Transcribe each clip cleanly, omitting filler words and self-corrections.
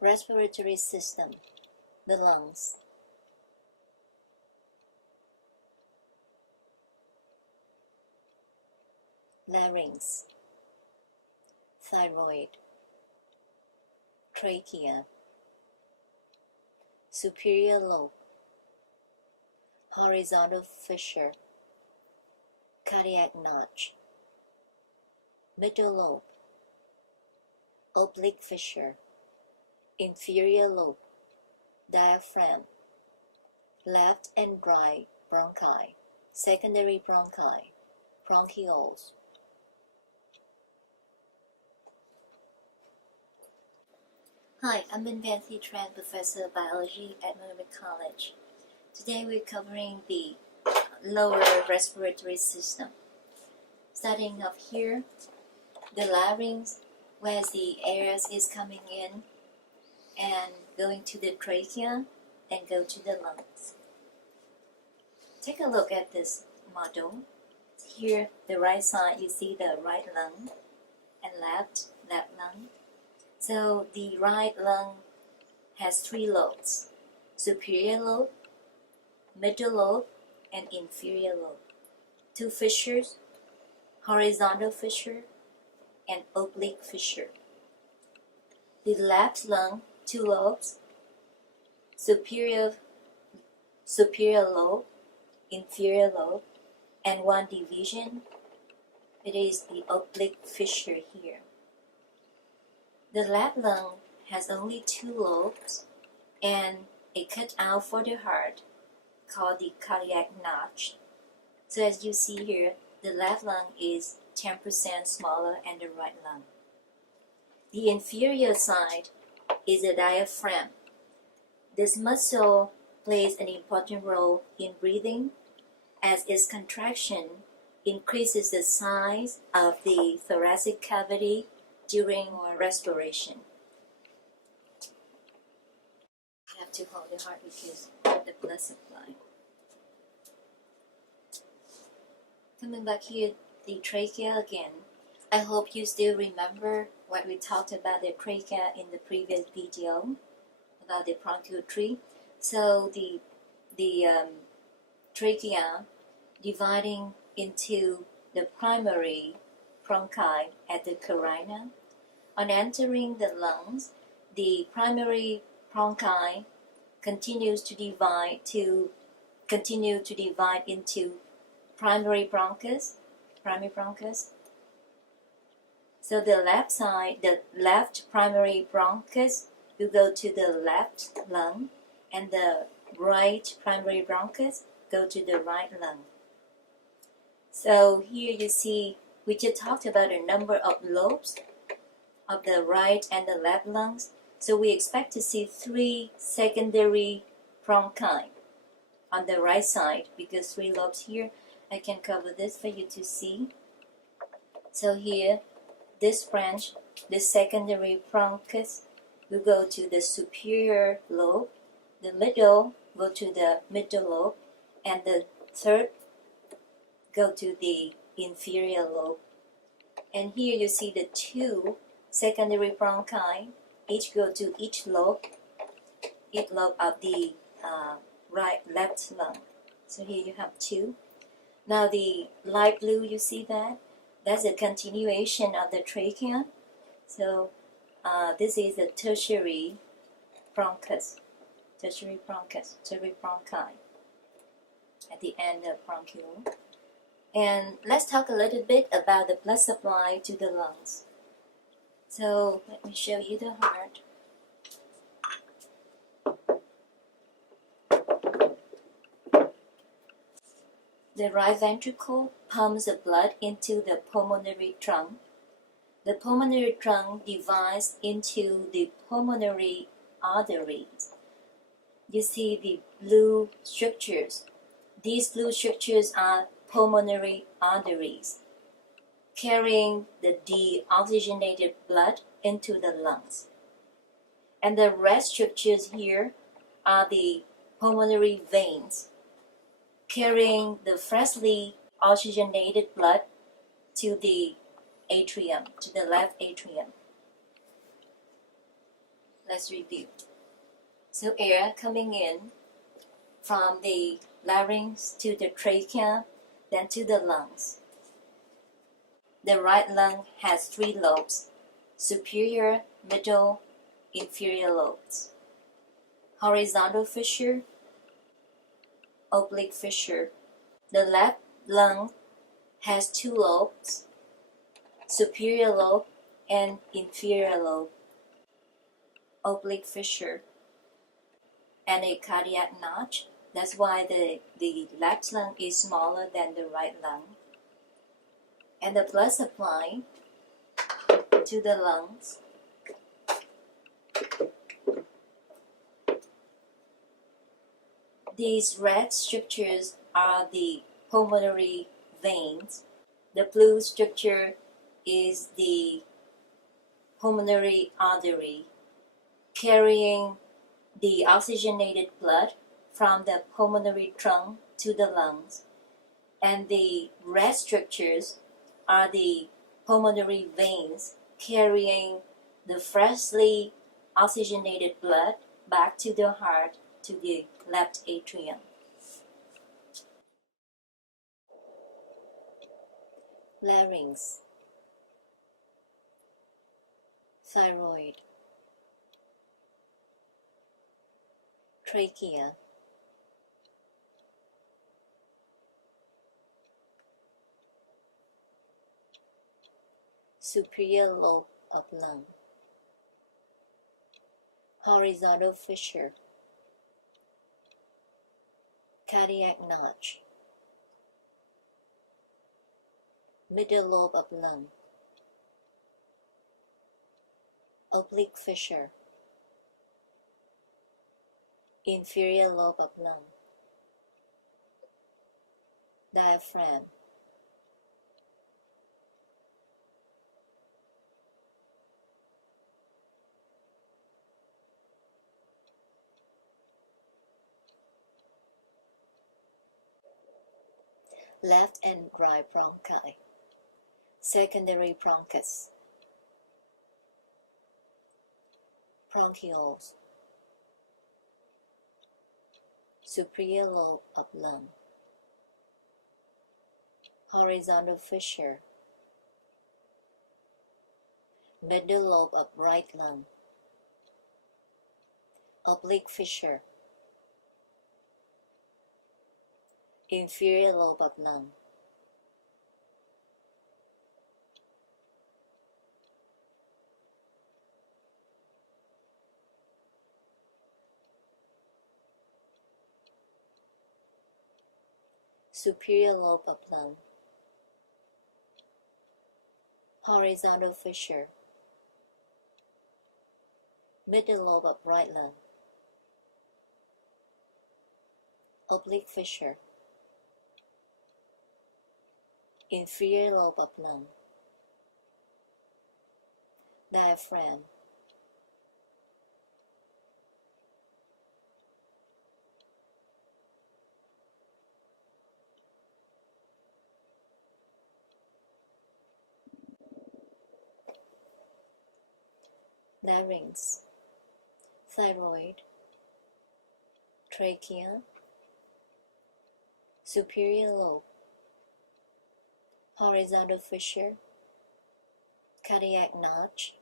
Respiratory system, the lungs. Larynx, thyroid, trachea, superior lobe, horizontal fissure, cardiac notch, middle lobe, oblique fissure, inferior lobe, diaphragm, left and right bronchi, secondary bronchi, bronchioles. Hi, I'm Benvanthi Tran, Professor of Biology at Montgomery College. Today we're covering the lower respiratory system. Starting off here, the larynx, where the air is coming in and going to the trachea and go to the lungs. Take a look at this model. Here, the right side, you see the right lung and left lung. So the right lung has 3 lobes: superior lobe, middle lobe, and inferior lobe. 2 fissures, horizontal fissure and oblique fissure. The left lung, 2 lobes, superior lobe, inferior lobe, and 1 division. It is the oblique fissure here. The left lung has only 2 lobes and a cutout for the heart called the cardiac notch. So as you see here, the left lung is 10% smaller than the right lung. The inferior side is the diaphragm. This muscle plays an important role in breathing, as its contraction increases the size of the thoracic cavity during respiration. You have to hold the heart because of the blood supply. Coming back here, the trachea again. I hope you still remember what we talked about the trachea in the previous video about the bronchial tree. So the trachea dividing into the primary bronchi at the carina. On entering the lungs, the primary bronchi continues to divide into primary bronchus. So the left side, the left primary bronchus will go to the left lung, and the right primary bronchus go to the right lung. So here you see, we just talked about a number of lobes of the right and the left lungs. So we expect to see 3 secondary bronchi on the right side, because 3 lobes here. I can cover this for you to see. So here, this branch, the secondary bronchus, will go to the superior lobe, the middle go to the middle lobe, and the third go to the inferior lobe. And here you see the 2 secondary bronchi, each go to each lobe of the left lung. So here you have 2. Now the light blue, you see that's a continuation of the trachea. So this is the tertiary bronchi at the end of bronchiole. And let's talk a little bit about the blood supply to the lungs. So let me show you the heart. The right ventricle pumps the blood into the pulmonary trunk. The pulmonary trunk divides into the pulmonary arteries. You see the blue structures. These blue structures are pulmonary arteries, carrying the deoxygenated blood into the lungs. And the red structures here are the pulmonary veins, carrying the freshly oxygenated blood to the atrium, to the left atrium. let's review. So air coming in from the larynx to the trachea, then to the lungs. The right lung has 3 lobes: superior, middle, inferior lobes. Horizontal fissure, oblique fissure. The left lung has 2 lobes: superior lobe and inferior lobe, oblique fissure, and a cardiac notch. That's why the left lung is smaller than the right lung. And the blood supply to the lungs. These red structures are the pulmonary veins. The blue structure is the pulmonary artery, carrying the oxygenated blood from the pulmonary trunk to the lungs. And the red structures are the pulmonary veins, carrying the freshly oxygenated blood back to the heart, to the left atrium. Larynx, thyroid, trachea, superior lobe of lung, horizontal fissure, cardiac notch, middle lobe of lung, oblique fissure, inferior lobe of lung, diaphragm, left and right bronchi, secondary bronchus, bronchioles, superior lobe of lung, horizontal fissure, middle lobe of right lung, oblique fissure, inferior lobe of lung. Superior lobe of lung, horizontal fissure, middle lobe of right lung, oblique fissure, inferior lobe of lung, diaphragm, larynx, thyroid, trachea, superior lobe, horizontal fissure, cardiac notch,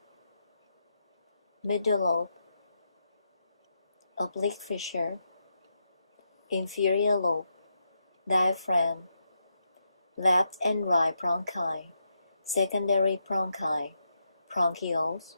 middle lobe, oblique fissure, inferior lobe, diaphragm, left and right bronchi, secondary bronchi, bronchioles,